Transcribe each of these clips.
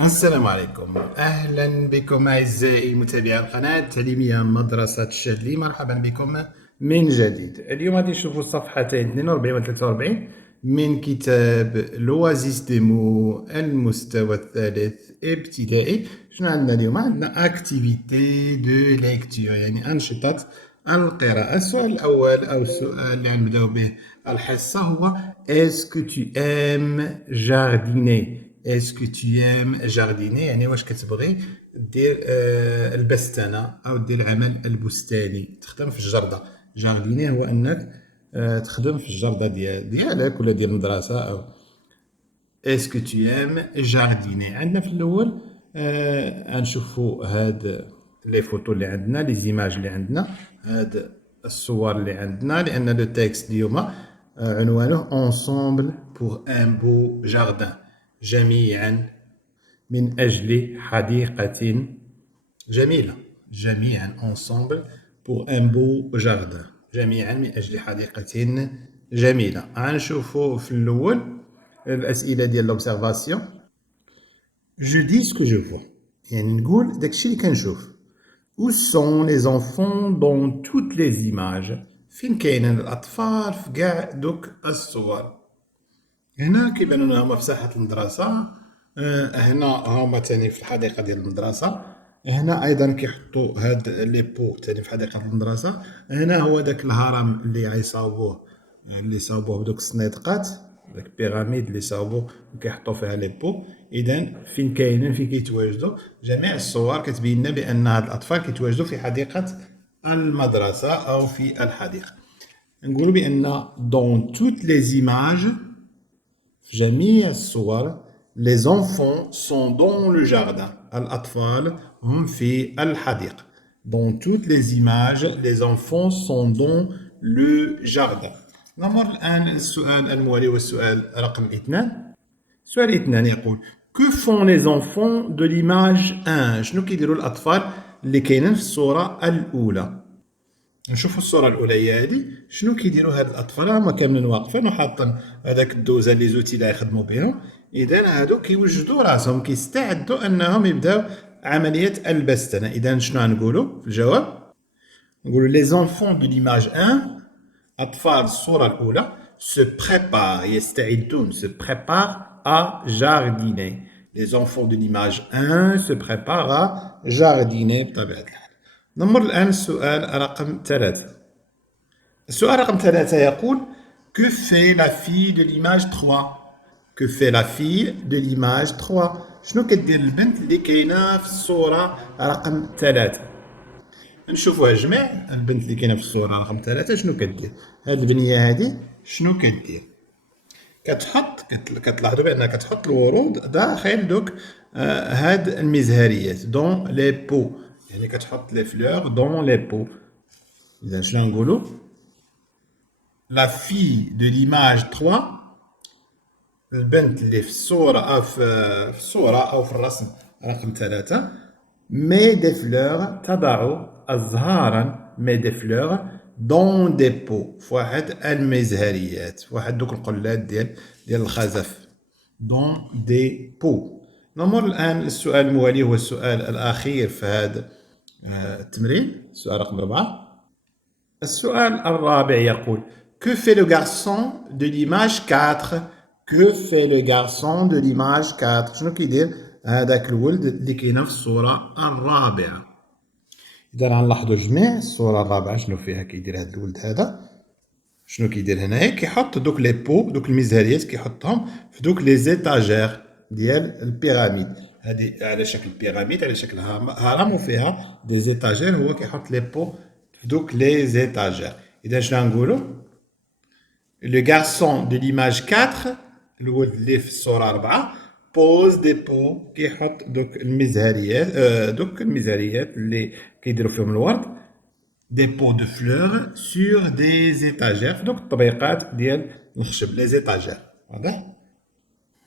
السلام عليكم، أهلا بكم أعزائي متابعي القناة التعليمية مدرسة الشاذلي. مرحبا بكم من جديد. اليوم غادي نشوفوا الصفحتين 42 و 43 من كتاب لوازيس ديمو المستوى الثالث ابتدائي. شنو عندنا اليوم؟ عندنا اكتيفيتي دو ليكتور، يعني أنشطة القراءة. السؤال الأول أو السؤال اللي غنبداو به الحصة هو اسكو tu aimes jardiner؟ اسكو tu aimes jardiner يعني واش كتبغي دير البستانة أو دير العمل البستاني، تخدم في الجردة. جارديني هو أنك تخدم في الجردة ديالك ولا ديال المدرسة أو اسكو tu aimes jardiner. عندنا في الأول غنشوفوا هاد لي فوتو اللي عندنا، لي زيماج اللي عندنا، هاد الصور اللي عندنا، لأن لو تيكست اليوم عنوانه ensemble pour un beau jardin، جميعا من أجل حديقة جميلة. جميعا ensemble pour un beau jardin، جميعا من أجل حديقة جميلة. غنشوفوا في الأول الأسئلة ديال l'observation. Je dis ce que je vois، يعني نقول داكشي اللي كنشوف. Où sont les enfants dans toutes les images؟ فين كاينين الأطفال في كاع دوك الصور؟ هنا كيبانو لنا هما في ساحة المدرسة، هنا هما تاني في الحديقة ديال المدرسة، هنا أيضا كيحطو هاد لي بو تاني في حديقة المدرسة، هنا هو داك الهرم اللي غيصاوبوه، اللي صاوبوه بدوك السنيدقات، داك البيراميد اللي صاوبوه وكيحطو فيها لي بو. إذا فين كاينين، فين كيتواجدو؟ جميع الصور كتبين لنا بأن هاد الأطفال كيتواجدو في حديقة المدرسة أو في الحديقة. نقولو بأن dans toutes les images، في جميع الصور، les enfants sont dans le jardin، الأطفال هم في الحديقة. dans toutes les images les enfants sont dans le jardin. نمر الآن السؤال الموالي والسؤال رقم 2. السؤال 2 يقول que font les enfants de l'image 1؟ شنو كيديروا الأطفال اللي كاينين في الصورة الأولى؟ نشوفوا الصورة الأولى هي هادي. شنو كيديروا هاد الأطفال؟ هما كاملين واقفين وحاطين هذاك الدوزة لي زوتي اللي غيخدموا بهم. إذا هادو كيوجدوا راسهم، كيستعدوا أنهم يبداو عملية البستنة. إذا شنو غنقولوا في الجواب؟ نقولوا لي زونفون دو ليماج 1، أطفال الصورة الأولى، se préparent، يستعدون، se préparent à jardiner. Les enfants de l'image 1 se préparent à jardiner بطبيعة الحال. نمر الآن السؤال رقم 3. السؤال رقم 3 يقول que fait la fille de l'image 3؟ que fait la fille de l'image 3؟ شنو كدير البنت اللي كاينة في الصورة رقم 3؟ نشوفوها جميع. البنت اللي كاينة في الصورة رقم 3 شنو كدير؟ هاد البنية هادي شنو كدير؟ كتحط، كتلاحظوا بأنها كتحط الورود داخل دوك هاد المزهريات دون لي بو، يعني كتحط لي فلور دون لي بو. إذا شنو نقولوا؟ لا في دو ليماج 3، البنت اللي في الصورة أو في الصورة أو في الرسم رقم 3، مي دي فلور، تضع أزهارا، مي دي فلور دون دي بو، في واحد المزهريات، في واحد دوك القلات ديال الخزف، دون دي بو. نمر الآن للسؤال الموالي، هو السؤال الأخير في هذا التمرين، السؤال رقم 4. السؤال الرابع يقول que fait le garçon de l'image 4؟ que fait le garçon de l'image 4؟ شنو كيدير هذاك الولد اللي كاينه في الصوره الرابعه؟ اذا غنلاحظوا جميع الصوره الرابعه شنو فيها كيدير هذا الولد هذا. شنو كيدير هنايا؟ كيحط دوك لي بو، دوك المزهريات كيحطهم في دوك لي زيتاجير ديال البيراميد. هذه على شكل بيراميد، على شكل هرم وفيها دي زيتاجير، هو كيحط لي بو في دوك لي زيتاجير. إذا شنو غنقولوا؟ لو غارسون دو ليماج 4، الولد اللي في الصورة 4، بوز دي بو، كيحط دوك المزهريات، دوك المزهريات اللي كيديروا فيهم الورد، دي بو دو فلور سور دي زيتاجير، في دوك الطبيقات ديال الخشب، لي زيتاجير. واضح؟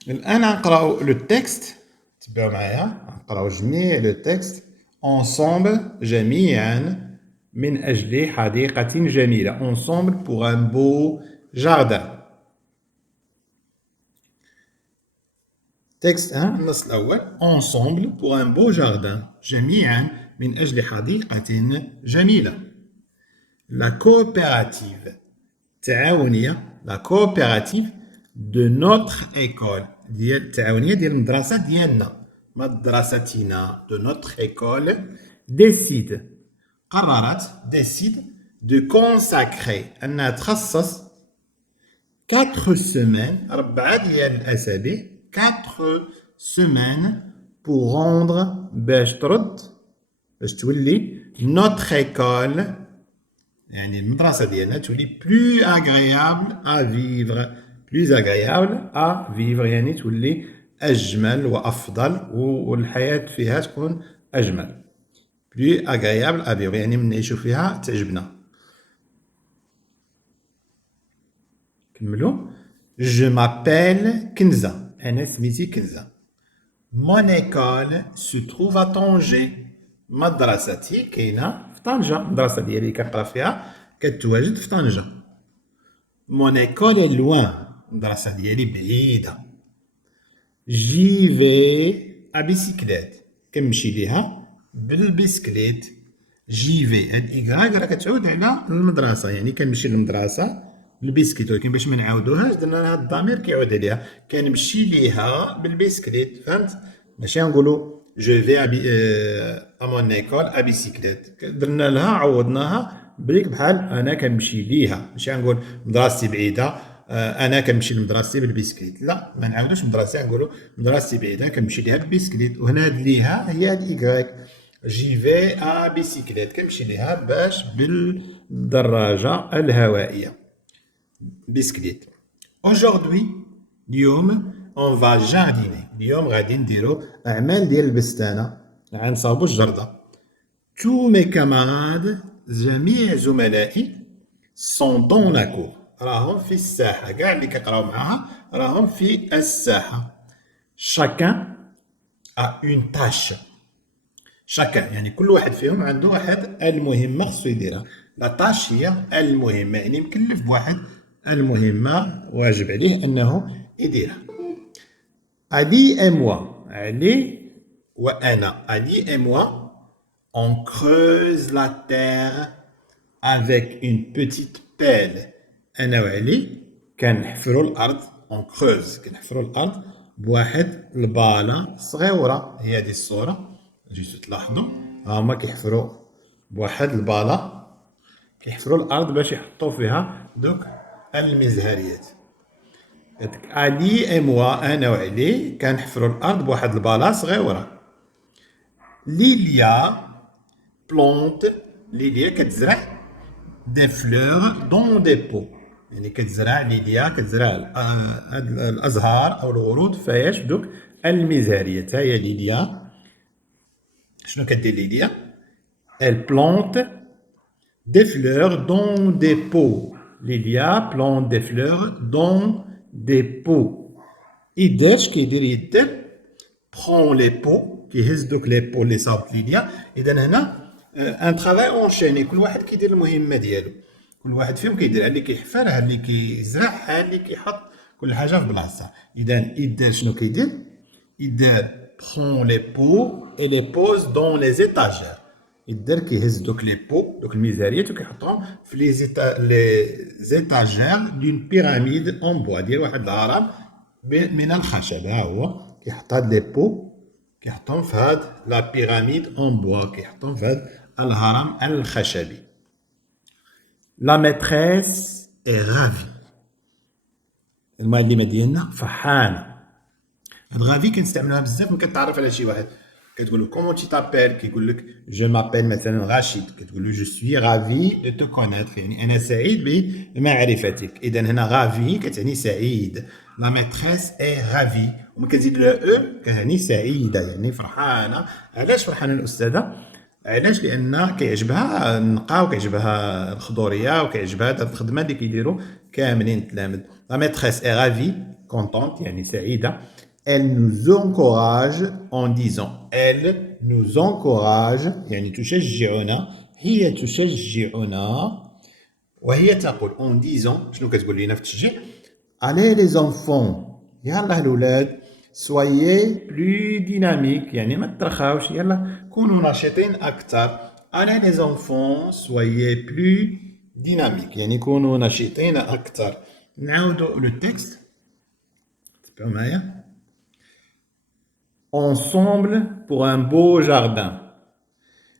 الآن غنقراو لو تكست، تبعوا معايا، غنقراو جميع لو تكست ensemble، جميعا من أجل حديقة جميلة، ensemble pour un beau jardin. تكست 1 النص الأول ensemble pour un beau jardin جميعا من أجل حديقة جميلة. La coopérative التعاونية la coopérative de notre école ديال التعاونية ديال المدرسة ديالنا مدرستنا de notre école décide قررت décide de consacrer أنها تخصص 4 semaines 4 ديال الأسابيع 4 semaines pour rendre باش ترد باش تولي notre école يعني المدرسة ديالنا تولي plus agréable à vivre plus agréable à vivre يعني تولي أجمل وأفضل والحياة فيها تكون أجمل plus agréable à vivre يعني من نعيشو فيها تعجبنا. كملو. Je m'appelle كنزة أنا سميتي كنزة. Mon école se trouve à Tanger مدرستي كاينة في طنجة المدرسة ديالي كنقرا فيها كتواجد في طنجة. Mon école est loin المدرسة ديالي بعيدة. J'y vais à bicyclette كنمشي ليها بالبسكليت. J'y vais هاد إكراك راه كتعود على المدرسة يعني كنمشي للمدرسة بالبسكليت ولكن باش ما نعاودوهاش درنا لها الضمير كيعود عليها كنمشي ليها بالبسكليت فهمت ماشي نقولوا جو في ا مون ايكول ا بيسيكليت درنا لها عوضناها بريك بحال انا كنمشي ليها ماشي نقول مدرستي بعيده انا كنمشي لمدرستي بالبسكليت لا ما نعاودوش مدرستي نقولوا مدرستي بعيده كنمشي ليها بالبسكليت وهنا هاد ليها هي هاد ايكغيك جي في ا بيسيكليت كنمشي ليها باش بالدراجه الهوائيه بسكليت. Aujourd'hui اليوم on va jardiner اليوم غادي نديرو أعمال ديال البستانة غنصاوبو الجردة. Tous mes camarades جميع زملائي sont dans la cour راهم في الساحة كاع اللي كيقراو معاها راهم في الساحة. Chacun a une tâche chacun يعني كل واحد فيهم عنده واحد المهمة خصو يديرها. لا تاش هي المهمة يعني مكلف بواحد المهمة واجب عليه أنه يديرها. علي et moi علي وأنا علي et moi on creuse la terre avec une petite pelle. أنا وعلي كنحفروا الأرض on creuse كنحفروا الأرض بواحد البالة صغيرة. هي هذه الصورة جيتو تلاحظوا هما كيحفروا بواحد البالة كيحفروا الأرض باش يحطوا فيها دوك المزهريات. علي اموا أنا وعلي كنحفروا الأرض بواحد البالة صغيرة. ليليا بلونت ليليا كتزرع دي فلور دون دي بو يعني كتزرع ليليا كتزرع الأزهار أو الورود فياش دوك المزهريات. ها هي ليليا شنو كدير ليليا elle plante des fleurs dans des pots. Lilia plante des fleurs dans des pots. يدير اش كيدير يدير prend les pots كيهز دوك لي بو اللي صابت ليليا. اذا هنا ان ترافاي اونشيني كل واحد كيدير المهمه ديالو كل واحد فيهم كيدير اللي كيحفرها اللي كيزرعها اللي كيحط كل حاجه في بلاصتها. اذا يدير شنو كيدير يدير prend les pots et les pose dans les étagères. يدير كيهز دوك لي بو دوك الميزاريات وكيحطهم في لي زيتاجير دون بيراميد اون بوا ديال واحد الهرم من الخشب. ها هو كيحط هاد لي بو كيحطهم في هاد لا بيراميد اون بوا كيحطهم في هاد الهرم الخشبي. لا ميتريس اي رافي المعلمه ديالنا فرحانه. هاد غافي كنستعملوها بزاف ملي كتعرف على شي واحد كتقول له كومون تي تابيل كيقول لك جو مابيل مثلا رشيد كتقول له جو سوي رافي دو تو كونيتر يعني انا سعيد بمعرفتك. اذا هنا رافي كتعني سعيد. لا ميتريس اي رافي ومن كتزيد لو او كتعني سعيده يعني فرحانه. علاش فرحانه الاستاذه؟ علاش؟ لان كيعجبها النقا وكيعجبها الخضوريه وكيعجبها هاد الخدمه اللي كيديروا كاملين التلاميذ. لا ميتريس اي رافي كونطونت يعني سعيده. Elle nous encourage en disant elle nous encourage يعني تشجعنا هي تشجعنا وهي تقول en disant شنو كتقول لنا في التشجيع؟ Allez les enfants يلا الأولاد soyez plus dynamique يعني ما ترخاوش يلا كونوا نشيطين أكثر. Allez les enfants, soyez plus dynamique يعني كونوا نشيطين أكثر. نعاودوا le texte. تبعوا معايا. Ensemble pour un beau jardin.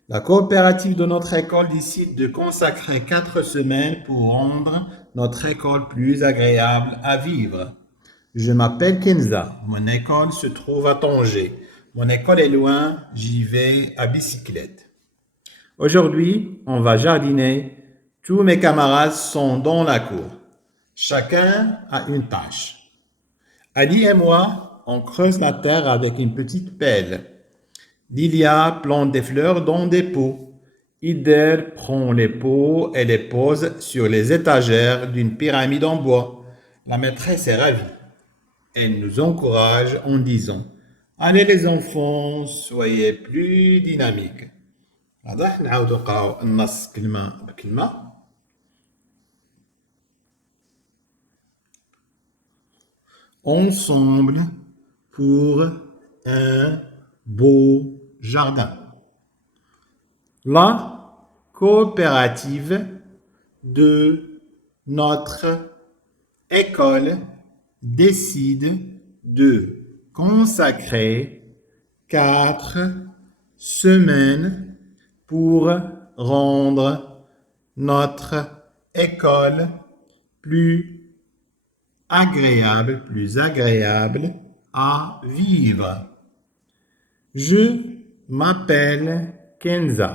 La coopérative de notre école décide de consacrer 4 semaines pour rendre notre école plus agréable à vivre. Je m'appelle Kenza. Mon école se trouve à Tanger. Mon école est loin, j'y vais à bicyclette. Aujourd'hui, on va jardiner. Tous mes camarades sont dans la cour. Chacun a une tâche. Ali et moi, on creuse la terre avec une petite pelle. Lilia plante des fleurs dans des pots. Ider prend les pots et les pose sur les étagères d'une pyramide en bois. La maîtresse est ravie. Elle nous encourage en disant « Allez les enfants, soyez plus dynamiques. » واضح؟ نعاودو نقراو النص كلمة بكلمة. Ensemble pour un beau jardin. La coopérative de notre école décide de consacrer 4 semaines pour rendre notre école plus agréable à vivre. Je m'appelle Kenza.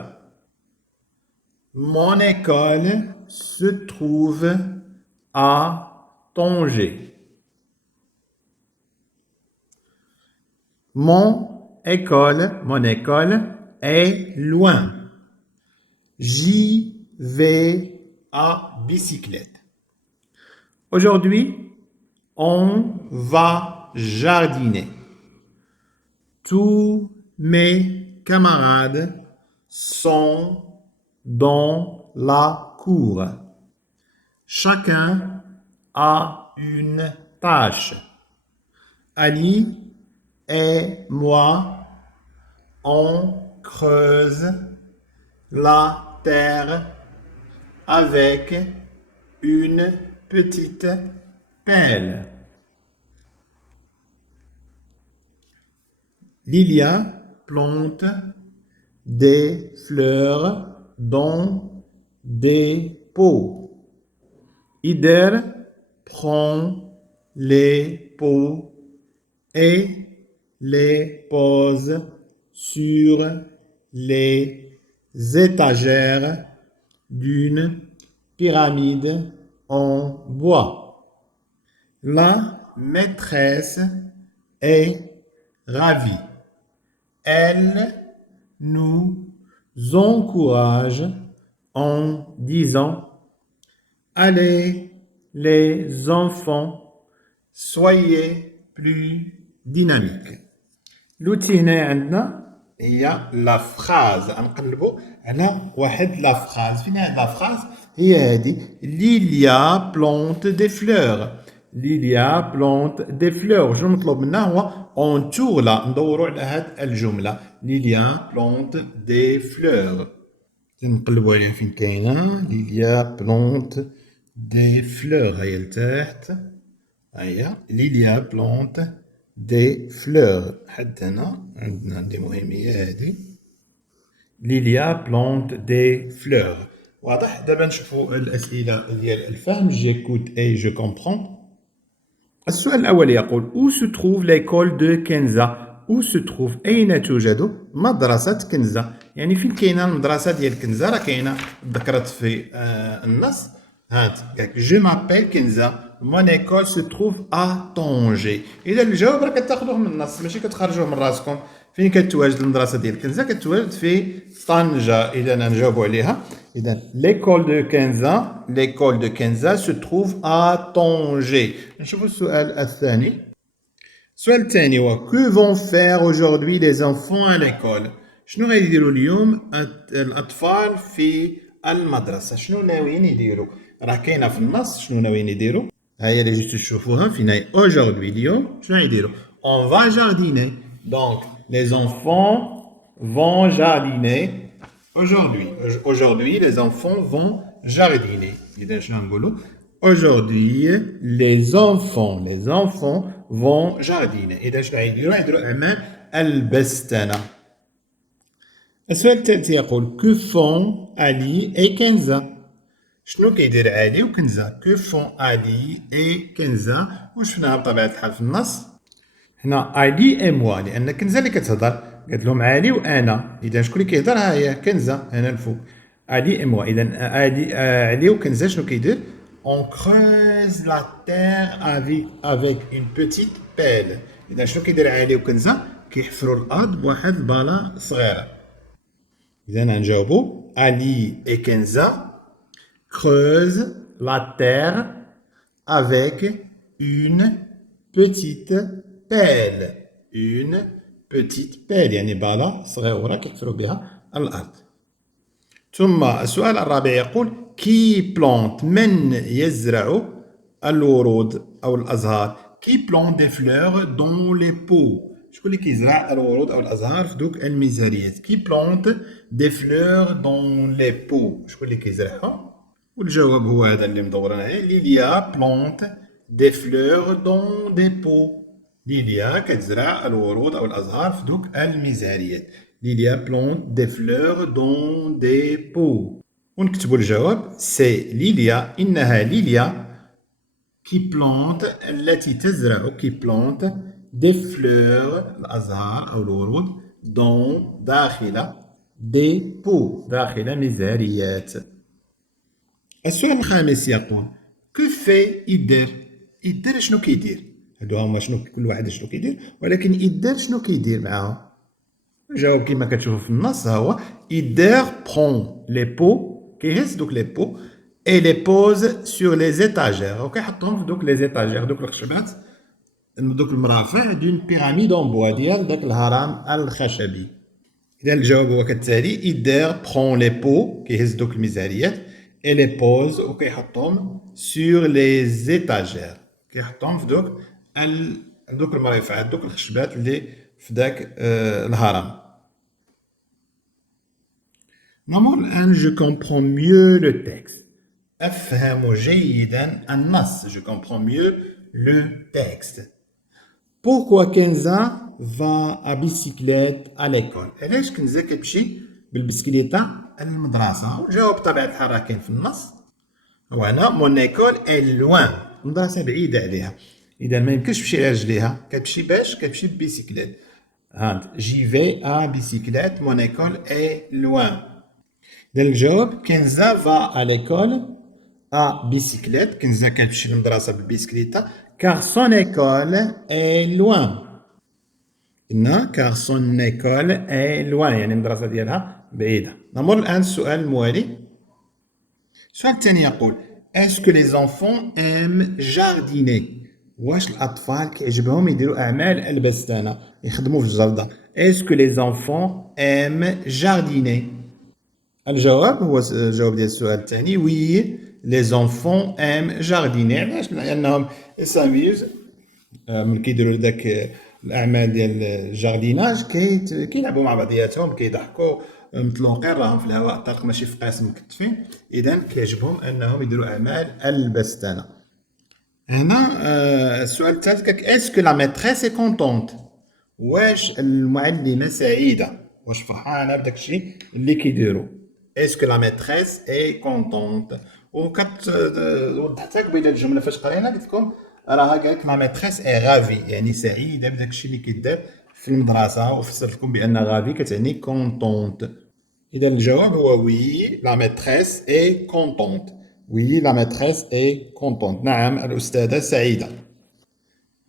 Mon école se trouve à Tanger. Mon école est loin. J'y vais à bicyclette. Aujourd'hui, on va jardiner. Tous mes camarades sont dans la cour. Chacun a une tâche. Ali et moi, on creuse la terre avec une petite pelle. Lilia plante des fleurs dans des pots. Ider prend les pots et les pose sur les étagères d'une pyramide en bois. La maîtresse est ravie. Elle nous encourage en disant « Allez les enfants, soyez plus dynamiques. » l'outil هنا عندنا هي لا فراز. غنقلبوا على واحد لا فراز. فين هاد لا فراز؟ هي هادي ليليا بلونت دي فلور. ليليا بلونت دي فلور. شنو مطلوب منا هو اونتورلا. ندوروا على هاد الجمله ليليا بلونت دي فلور. نقلبوا عليها فين كاينه ليليا بلونت دي فلور. هي لتحت. هيا ليليا بلونت دي فلور. حتى هنا عندنا اللي مهم هي هادي ليليا بلونت دي فلور. واضح؟ دابا نشوفوا الأسئلة ديال الفهم. جيكوت اي جو كومبرون. السؤال الأول يقول où se trouve l'école de كنزة. où se trouve أين توجد مدرسة كنزة. يعني فين كاينة المدرسة ديال كنزة. راه كاينة ذكرت في النص. هانت قالك جو مابيل كنزة. Mon école se trouve à Tanger. إذا الجواب راه كتاخذوه من النص ماشي كتخرجوه من راسكم. فين كتواجد المدرسة ديال كنزة؟ كتواجد في طنجة. إذا نجاوبوا عليها. إذا l'école de Kenza se trouve à Tanger. نشوفوا السؤال الثاني. السؤال الثاني هو que vont faire aujourd'hui les enfants à l'école. شنو غيديروا اليوم الأطفال في المدرسة؟ شنو ناويين يديروا؟ راه كاينة في النص شنو ناويين يديروا. هيا اللي جيتو تشوفوها فين هي aujourd'hui اليوم شنو غيديروا. on va jardiner. Donc, les enfants vont jardiner aujourd'hui. Aujourd'hui, les enfants vont jardiner. Aujourd'hui, les enfants vont jardiner. إذا شنو يديروا؟ يديروا أعمال البستنة. السؤال الثالث يقول que font Ali et Kenza؟ شنو كيدير علي وكنزة؟ que font Ali et Kenza؟ وشفناها بطبيعة الحال في النص. هنا علي et moi لأن كنزة اللي كتهضر قالت لهم علي وأنا. إذا شكون اللي كيهضر؟ ها هي كنزة هنا الفوق. علي et moi. إذا علي وكنزة شنو كيدير؟ On creuse la terre avec une petite pelle. إذا شنو كيدير علي وكنزة؟ كيحفروا الأرض بواحد البالة صغيرة. إذا غنجاوبو علي et Kenza creuse la terre avec une petite pelle. Une petite pelle يعني بالة صغيرة كيحفروا بها الأرض. ثم السؤال الرابع يقول qui plante من يزرع الورود أو الأزهار. qui plante des fleurs dans les pots. شكون اللي كيزرع الورود أو الأزهار في دوك المزاريات. qui plante des fleurs dans les pots. شكون اللي كيزرعها؟ والجواب هو هذا اللي مدورين عليه. ليليا plante des fleurs dans des pots. ليليا كتزرع الورود أو الأزهار في دوك المزاريات. ليليا plante des fleurs dans des pots. ونكتبوا الجواب سي ليليا. إنها ليليا qui plante التي تزرع qui plante des fleurs الأزهار أو الورود dans داخل des pots داخل مزاريات. السؤال الخامس يقول que fait إدر. إدر شنو كيدير؟ هادو هما شنو كل واحد شنو كيدير، ولكن إدر شنو كيدير معاهم؟ جاوب كيما كتشوفوا في النص. ها هو إدر prend les pots كيهز دوك لي بو et les pose sur les étagères وكيحطهم في دوك لي زيتاجير دوك الخشبات دوك المرافع دون بيراميد اون بوا ديال داك الهرم الخشبي. إذا الجواب هو كالتالي إدر prend les pots كيهز دوك المزاريات et les pose وكيحطهم sur les étagères كيحطهم في دوك المرافعات دوك الخشبات اللي في داك الهرم. نمر الآن je comprends mieux le texte. أفهم جيدا النص. je comprends mieux le texte. Pourquoi Kenza va à bicyclette à l'école؟ علاش كنزة كتمشي بالبسكليتة للمدرسة؟ جاوب بطبيعة الحال راه كاين في النص. وهنا مون ايكول اي لوان. المدرسة بعيدة عليها. إذا ما يمكنش تمشي على رجليها. كتمشي باش؟ كتمشي ببيسيكليت. هانت جي في à bicyclette مون ايكول اي لوان. إذا الجواب كنزة va à l'école à bicyclette. كنزة كتمشي للمدرسة بالبيسكليتة car son école est loin. قلنا car son école est loin يعني المدرسة ديالها بعيدة. نمر الآن السؤال الموالي. السؤال الثاني يقول est-ce que les enfants aiment jardiner؟ واش الأطفال كيعجبهم يديروا أعمال البستانة يخدموا في الجردة؟ est-ce que les enfants aiment jardiner؟ الجواب هو الجواب ديال السؤال الثاني وي les enfants aiment jardiner. علاش؟ لأنهم يساميوز ملي كيديروا داك الأعمال ديال الجارديناج كيلعبوا مع بعضياتهم كيضحكوا مطلوقين راهم في الهواء الطلق ماشي في قاسم مكتفين. إذا كيعجبهم أنهم يديروا أعمال البستانة. هنا السؤال الثالث كاك اسكو لا ميتريس اي كونطونت. واش المعلمة سعيدة؟ واش فرحانة بداك الشيء اللي كيديروا؟ اسكو لا ميتريس اي كونطونت. وضحت لك بين الجملة فاش قرينا قلت لكم راها قالك لا ميتريس اي غافي يعني سعيدة بداك الشيء اللي كيدار في المدرسة وفسرت لكم بأن غافي كتعني كونطونت. إذا الجواب هو وي لا ميتريس اي كونطونت. وي لا ميتريس اي كونطونت. نعم الأستاذة سعيدة.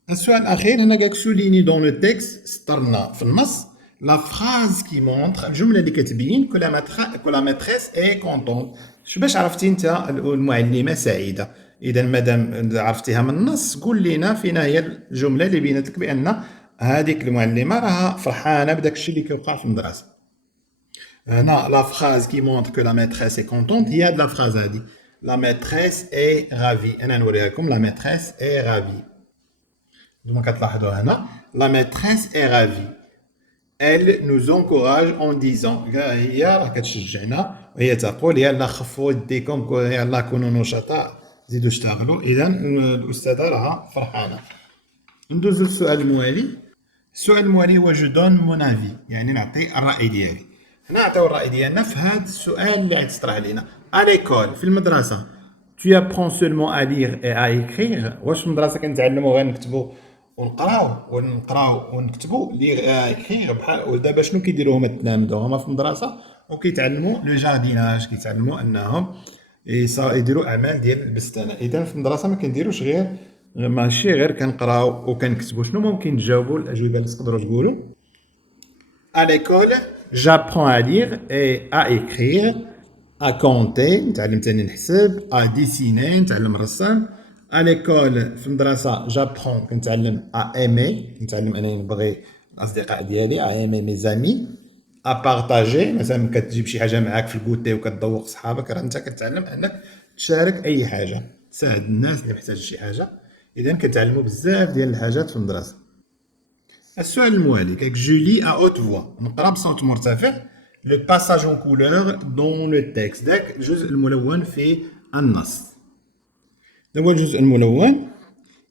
السؤال الأخير هنا قالك سوليني دون لو تكست سطرنا في النص لا فراز كي مونطخ الجملة اللي كتبين كو لا ميتريس اي كونطونت. باش عرفتي انت المعلمة سعيدة؟ إذا مادام عرفتيها من النص قول لينا فينا هي الجملة اللي بينت لك بأن هذيك المعلمة راها فرحانة بداك الشيء اللي كيوقع في المدرسة. هنا لا فراز كي مونطخ كو لا ميتريس اي كونطونت هي هاد لا فراز هادي لا ميتريس اي رافي. أنا نوريها لكم لا ميتريس اي رافي. كما كتلاحظوا هنا la maîtresse est ravie. Elle nous encourage en disant هي راه كتشجعنا وهي تقول يلا خفوا يديكم يلا كونوا نشطاء زيدوا اشتغلوا. اذا الاستاذه راها فرحانه. ندوزو للسؤال الموالي. السؤال الموالي هو جو دون مون افي، يعني نعطي الراي ديالي. هنا نعطيو الراي ديالنا في هذا السؤال اللي غادي تطرح علينا. اليكول في المدرسه tu apprends seulement à lire et à écrire. واش في المدرسه كنتعلموا غير نكتبوا ونقراو ونكتبوا ليغ اكريغ بحال. ودابا شنو كيديروا هما التلاميذ؟ هما في المدرسه وكيتعلموا لو جارديناج، كيتعلموا انهم يديروا اعمال ديال البستانه. اذا في المدرسه ما كنديروش غير ماشي غير كنقراو وكنكتبوا. شنو ممكن تجاوبوا الاجوبه اللي تقدروا تقولوا؟ à l'école j'apprends à lire et à écrire à compter نتعلم تاني نحسب à dessiner نتعلم الرسم à l'école في المدرسة j'apprends كنتعلم à aimer كنتعلم أنني نبغي الأصدقاء ديالي à aimer mes amis à partager مثلا كتجيب شي حاجة معاك في الكوتي وكتذوق صحابك راه أنت كتعلم أنك تشارك أي حاجة تساعد الناس اللي محتاج شي حاجة. إذا كنتعلموا بزاف ديال الحاجات في المدرسة. السؤال الموالي كيك جو لي à haute voix نقرا بصوت مرتفع le passage en couleur dans le texte. داك الجزء الملون في النص. هو الجزء الملون.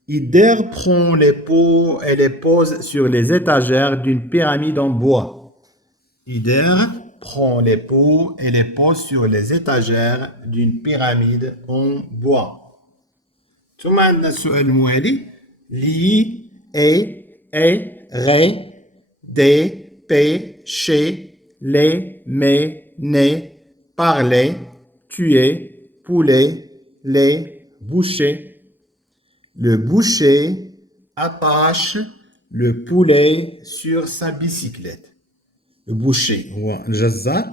Ider prend les pots et les pose sur les étagères d'une pyramide en bois. Ider prend les pots et les pose sur les étagères d'une pyramide en bois. ثم عندنا السؤال الموالي لي اي ré, dé, pé, ché, lé, mé, né, parler, tuer, poulet, lait, boucher. Le boucher attache le poulet sur sa bicyclette. Le boucher هو الجزار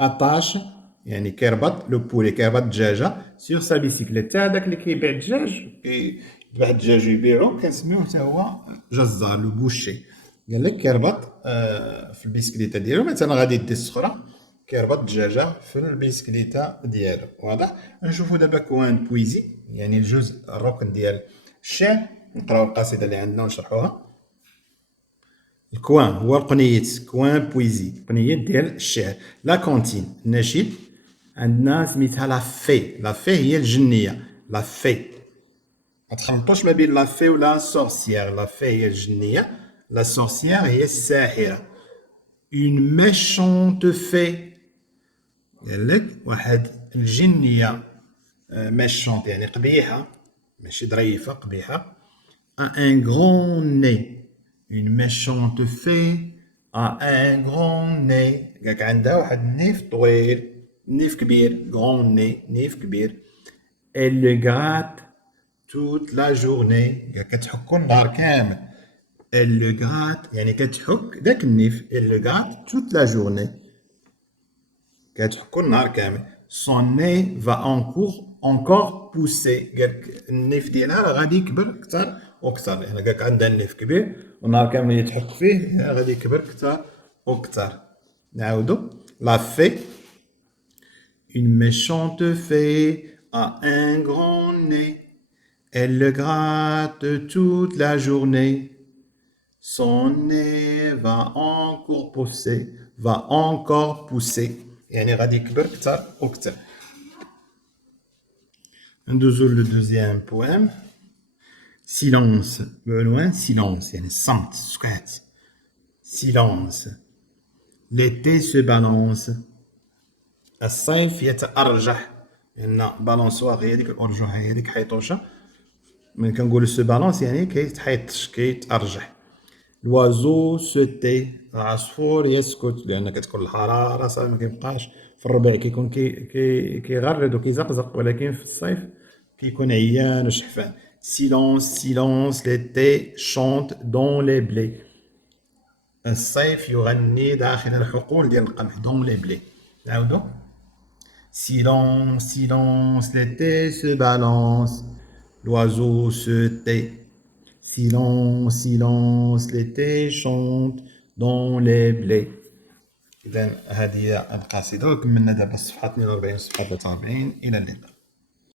attache يعني كيربط لو بولي كيربط الدجاجه سيغ سا بيسيكليت. حتى هذاك اللي كيبيع الدجاج كيذبح الدجاج ويبيعو كنسميوه حتى هو جزار لو بوشي. قال لك كيربط في البيسكليته ديالو مثلا غادي يدي الصخره كيربط الدجاجه في البيسكليته ديالو. واضح؟ نشوفوا دابا كوان بويزي يعني الجزء الركن ديال الشعر. نقراو القصيده اللي عندنا ونشرحوها. الكوان هو القنيت، كوان بويزي قنيت ديال الشعر. لا كونتين النشيد عندنا سميتها لا في. لا في هي الجنيه. لا في ما تخلطوش ما بين لا في ولا سورسيير. لا في هي الجنيه، لا سورسيير هي الساحره. اون ميشونت في قال لك واحد الجنيه ميشونت يعني قبيحه ماشي ظريفه قبيحه. ان غران ني. Une méchante fée a un grand nez. قالك عندها واحد النيف طويل، نيف كبير. grand nez نيف كبير. Elle le gratte toute la journée. قالك كتحكو النهار كامل. Elle le gratte يعني كتحك داك النيف. Elle le gratte toute la journée. كتحكو النهار كامل. Son nez va encore pousser. قالك النيف ديالها راه غادي يكبر أكثر وأكثر. يعني قالك عندها النيف كبير والنهار كامل يتحك فيه غادي يكبر أكثر وأكثر. نعاودو. La fée. Une méchante fée a un grand nez. Elle le gratte toute la journée. Son nez va encore pousser. يعني غادي يكبر أكثر وأكثر. ندوزو لو دوزيام بوام. Silence. بعنوان silence يعني الصمت سكات. Silence. L'été se balance. الصيف يتأرجح. لأن بالونسواغ هي ديك الأرجوحة هي ديك حيطوشة. ملي كنقولو سو بالونس يعني كيتحيطش كيتأرجح. L'oiseau se tait. العصفور يسكت لأن كتكون الحرارة صافي ما كيبقاش. في الربيع كيكون كيغرد وكيزقزق ولكن في الصيف كيكون عيان وشحفان. Silence, silence, l'été chante dans les blés. الصيف يغني داخل الحقول ديال القمح. dans les blés. نعاودو. Silence, silence, l'été se balance. L'oiseau se tait. Silence, silence, l'été chante dans les blés. إذا هذه هي القصيدة وكملنا دابا الصفحة 42 و الصفحة 43. إلى اللقاء.